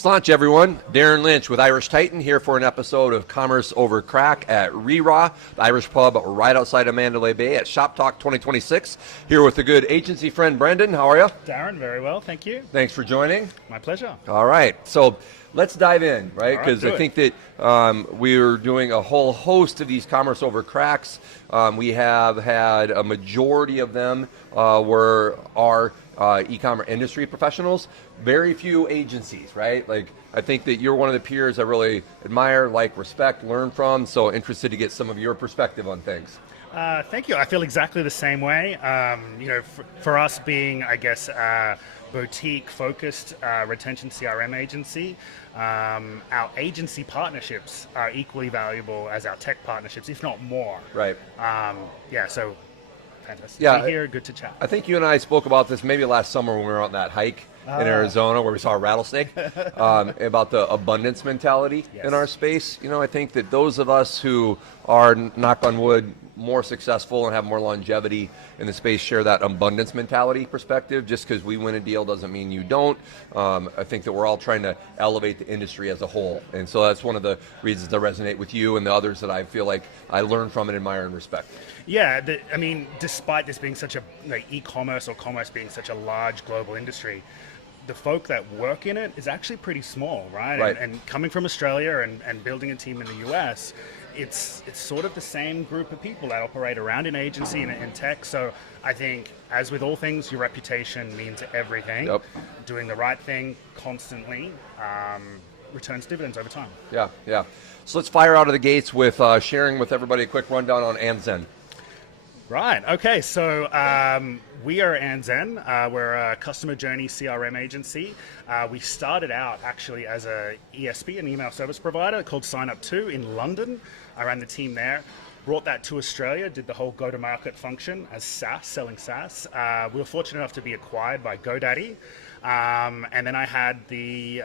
Slanch, everyone. Darren Lynch with Irish Titan here for an episode of Commerce Over Craic at Raw, the Irish pub right outside of Mandalay Bay at Shop Talk 2026. Here with the good agency friend Brendan. How are you? Darren, very well, thank you. Thanks for joining. My pleasure. All right, so let's dive in, right? All right, Because do I it. think that we're doing a whole host of these Commerce Over Craics. We have had a majority of them were our e-commerce industry professionals. Very few agencies, right? Like, I think that you're one of the peers I really admire, like, respect, learn from. So interested to get some of your perspective on things. Thank you. I feel exactly the same way. For us being, I guess, boutique-focused retention CRM agency, our agency partnerships are equally valuable as our tech partnerships, if not more. Right. So fantastic. Yeah, to be here, good to chat. I think you and I spoke about this maybe last summer when we were on that hike in Arizona where we saw a rattlesnake, about the abundance mentality in our space. You know, I think that those of us who are, knock on wood, more successful and have more longevity in the space share that abundance mentality perspective. Just because we win a deal doesn't mean you don't. I think that we're all trying to elevate the industry as a whole. And so that's one of the reasons I resonate with you and the others that I feel like I learn from and admire and respect. Yeah, despite this being such a e-commerce or commerce being such a large global industry, the folk that work in it is actually pretty small, right? And coming from Australia and building a team in the US, it's sort of the same group of people that operate around an agency and tech. So I think, as with all things, your reputation means everything. Yep. Doing the right thing constantly returns dividends over time. Yeah. So let's fire out of the gates with sharing with everybody a quick rundown on Andzen. Right. Okay. So we are Andzen. We're a customer journey CRM agency. We started out actually as a ESP, an email service provider called Sign-Up2 in London. I ran the team there. Brought that to Australia. Did the whole go-to-market function as SaaS, selling SaaS. We were fortunate enough to be acquired by GoDaddy, and then I had the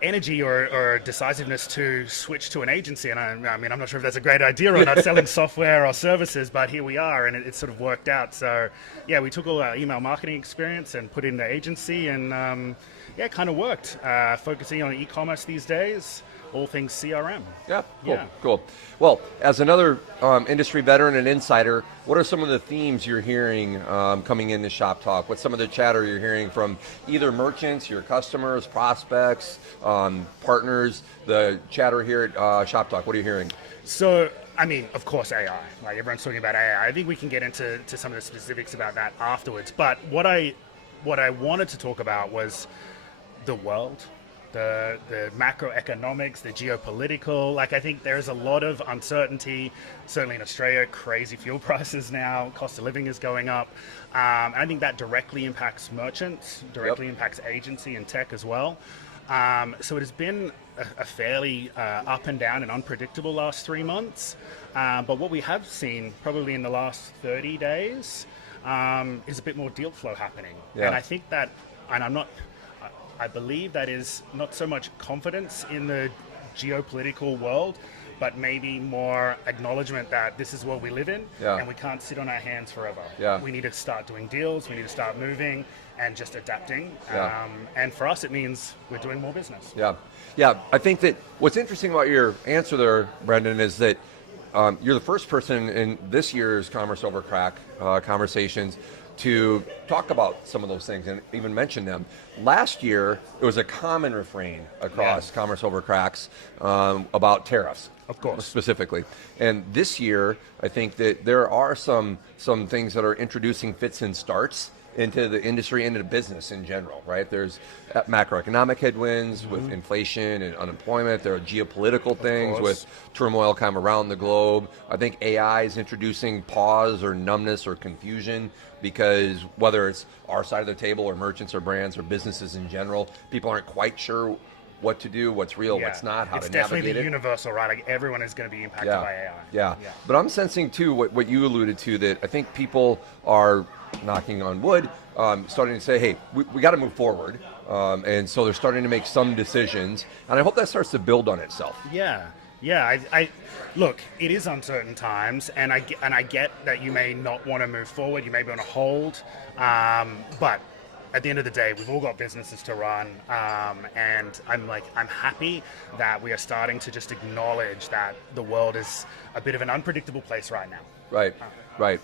energy or decisiveness to switch to an agency, and I mean, I'm not sure if that's a great idea or not, selling software or services, but here we are, and it sort of worked out. So yeah, we took all our email marketing experience and put it in the agency, and it kind of worked. Focusing on e-commerce these days, all things CRM. Yeah, cool. Well, as another industry veteran and insider, what are some of the themes you're hearing coming into Shop Talk? What's some of the chatter you're hearing from either merchants, your customers, prospects, partners, the chatter here at Shop Talk? What are you hearing? So, I mean, of course, AI. Like, everyone's talking about AI. I think we can get into some of the specifics about that afterwards. But what I wanted to talk about was the world, the macroeconomics, the geopolitical. Like, I think there's a lot of uncertainty, certainly in Australia, crazy fuel prices now, cost of living is going up. And I think that directly impacts merchants, directly impacts agency and tech as well. So it has been a fairly up and down and unpredictable last 3 months. But what we have seen probably in the last 30 days is a bit more deal flow happening. And I think that, and I believe that is not so much confidence in the geopolitical world, but maybe more acknowledgement that this is what we live in, and we can't sit on our hands forever. We need to start doing deals, we need to start moving and just adapting. And for us, it means we're doing more business. Yeah. I think that what's interesting about your answer there, Brendan, is that you're the first person in this year's Commerce Over Craic conversations to talk about some of those things and even mention them. Last year, it was a common refrain across Commerce Over Craics about tariffs, of course, specifically. And this year, I think that there are some things that are introducing fits and starts into the industry, into the business in general, right? There's macroeconomic headwinds with inflation and unemployment. There are geopolitical things with turmoil kind of around the globe. I think AI is introducing pause or numbness or confusion because whether it's our side of the table or merchants or brands or businesses in general, people aren't quite sure what to do, what's real, what's not, how to navigate it. It's definitely the universal, right? Like, everyone is going to be impacted by AI. Yeah. But I'm sensing too what you alluded to, that I think people are, knocking on wood, starting to say, hey, we got to move forward. And so they're starting to make some decisions. And I hope that starts to build on itself. Yeah. I look, it is uncertain times, and I get that you may not want to move forward, you may want to hold, but at the end of the day, we've all got businesses to run, and I'm happy that we are starting to just acknowledge that the world is a bit of an unpredictable place right now. Right, right.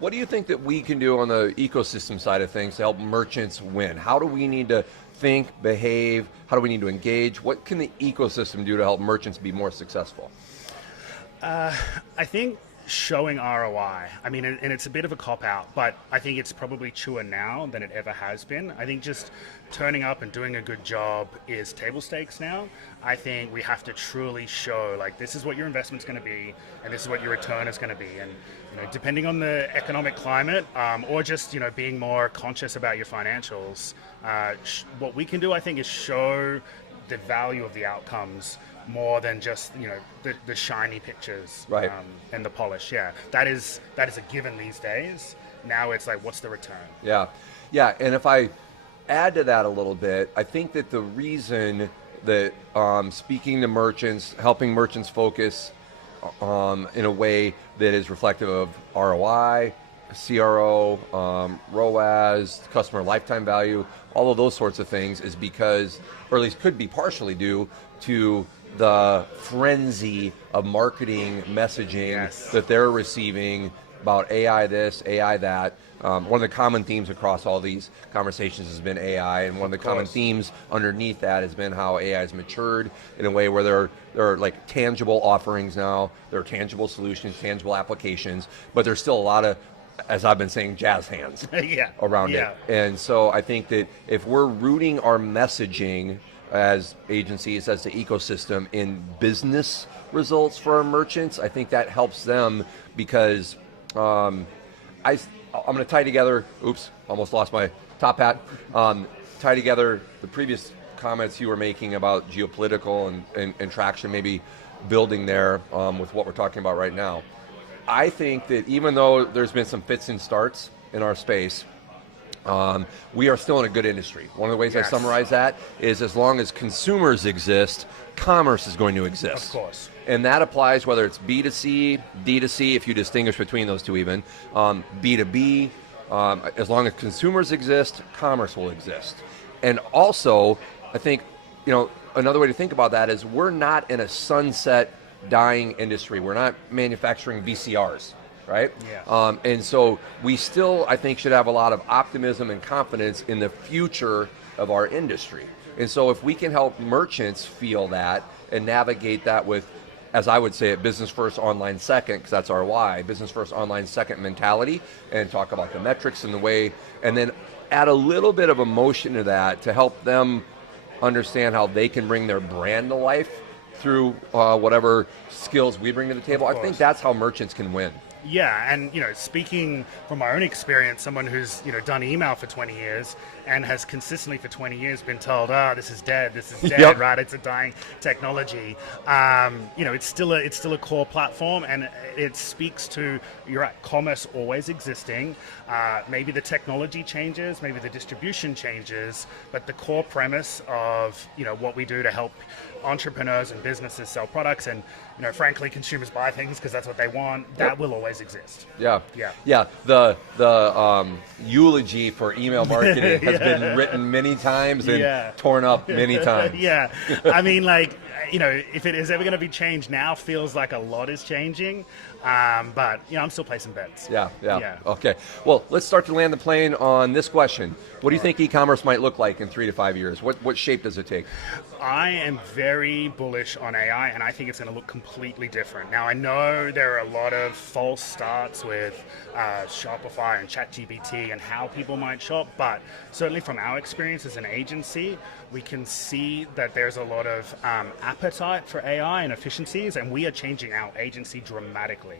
What do you think that we can do on the ecosystem side of things to help merchants win? How do we need to think, behave? How do we need to engage? What can the ecosystem do to help merchants be more successful? I think showing ROI. I mean, and it's a bit of a cop-out, but I think it's probably truer now than it ever has been. I think just turning up and doing a good job is table stakes now. I think we have to truly show, like, this is what your investment's going to be, and this is what your return is going to be. And depending on the economic climate, or just being more conscious about your financials, what we can do, I think, is show the value of the outcomes more than just the shiny pictures, right, and the polish. Yeah, that is a given these days. Now it's like, what's the return? Yeah, and if I add to that a little bit, I think that the reason that speaking to merchants, helping merchants focus in a way that is reflective of ROI, CRO, ROAS, customer lifetime value, all of those sorts of things, is because, or at least could be partially due to the frenzy of marketing messaging that they're receiving about AI this, AI that. One of the common themes across all these conversations has been AI, and one of the common themes underneath that has been how AI has matured in a way where there are like tangible offerings now, there are tangible solutions, tangible applications, but there's still a lot of, as I've been saying, jazz hands around it. And so I think that if we're rooting our messaging as agencies, as the ecosystem, in business results for our merchants, I think that helps them, because I'm going to tie together, almost lost my top hat, tie together the previous comments you were making about geopolitical and traction maybe building there with what we're talking about right now. I think that even though there's been some fits and starts in our space, we are still in a good industry. One of the ways I summarize that is, as long as consumers exist, commerce is going to exist. Of course. And that applies whether it's B2C, D2C, if you distinguish between those two even, B2B. As long as consumers exist, commerce will exist. And also, I think, another way to think about that is, we're not in a sunset dying industry. We're not manufacturing VCRs. Right? Yeah. And so we still, I think, should have a lot of optimism and confidence in the future of our industry. And so if we can help merchants feel that and navigate that with, as I would say it, business first, online second, because that's our why, business first, online second mentality, and talk about the metrics and the way, and then add a little bit of emotion to that to help them understand how they can bring their brand to life through whatever skills we bring to the table. I think that's how merchants can win. Yeah, and speaking from my own experience, someone who's done email for 20 years and has consistently for 20 years been told, this is dead, right? It's a dying technology. It's still a core platform, and it speaks to, you're right, commerce always existing. Maybe the technology changes, maybe the distribution changes, but the core premise of what we do to help entrepreneurs and businesses sell products, and frankly, consumers buy things because that's what they want. That will always exist. Yeah. The eulogy for email marketing has been written many times and torn up many times. I mean, if it is ever going to be changed now, feels like a lot is changing. But I'm still placing bets. Yeah. Okay. Well, let's start to land the plane on this question. What do you think e-commerce might look like in 3 to 5 years? What shape does it take? I am very bullish on AI, and I think it's going to look completely different. Now, I know there are a lot of false starts with Shopify and ChatGPT and how people might shop, but certainly from our experience as an agency, we can see that there's a lot of appetite for AI and efficiencies, and we are changing our agency dramatically.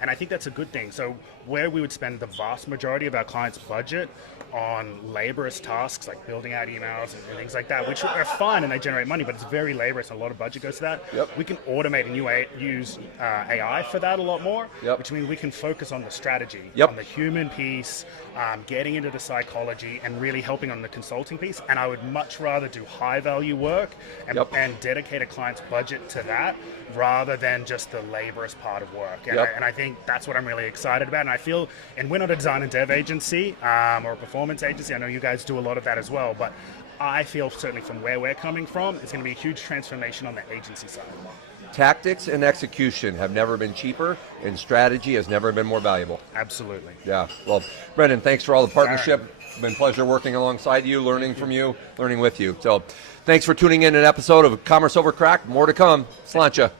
And I think that's a good thing. So where we would spend the vast majority of our clients' budget on laborious tasks like building out emails and things like that, which are fun and they generate money, but it's very laborious and a lot of budget goes to that. We can automate and use AI for that a lot more, which means we can focus on the strategy, on the human piece, getting into the psychology, and really helping on the consulting piece. And I would much rather do high value work and dedicate a client's budget to that rather than just the laborious part of work. And And I think that's what I'm really excited about. And I feel, and we're not a design and dev agency or a performance agency. I know you guys do a lot of that as well, but I feel certainly from where we're coming from, it's going to be a huge transformation on the agency side. Tactics and execution have never been cheaper, and strategy has never been more valuable. Absolutely. Yeah. Well, Brennan, thanks for all the partnership. It's been a pleasure working alongside you, learning from you, learning with you. So thanks for tuning in an episode of Commerce Over Crack. More to come. Sláinte.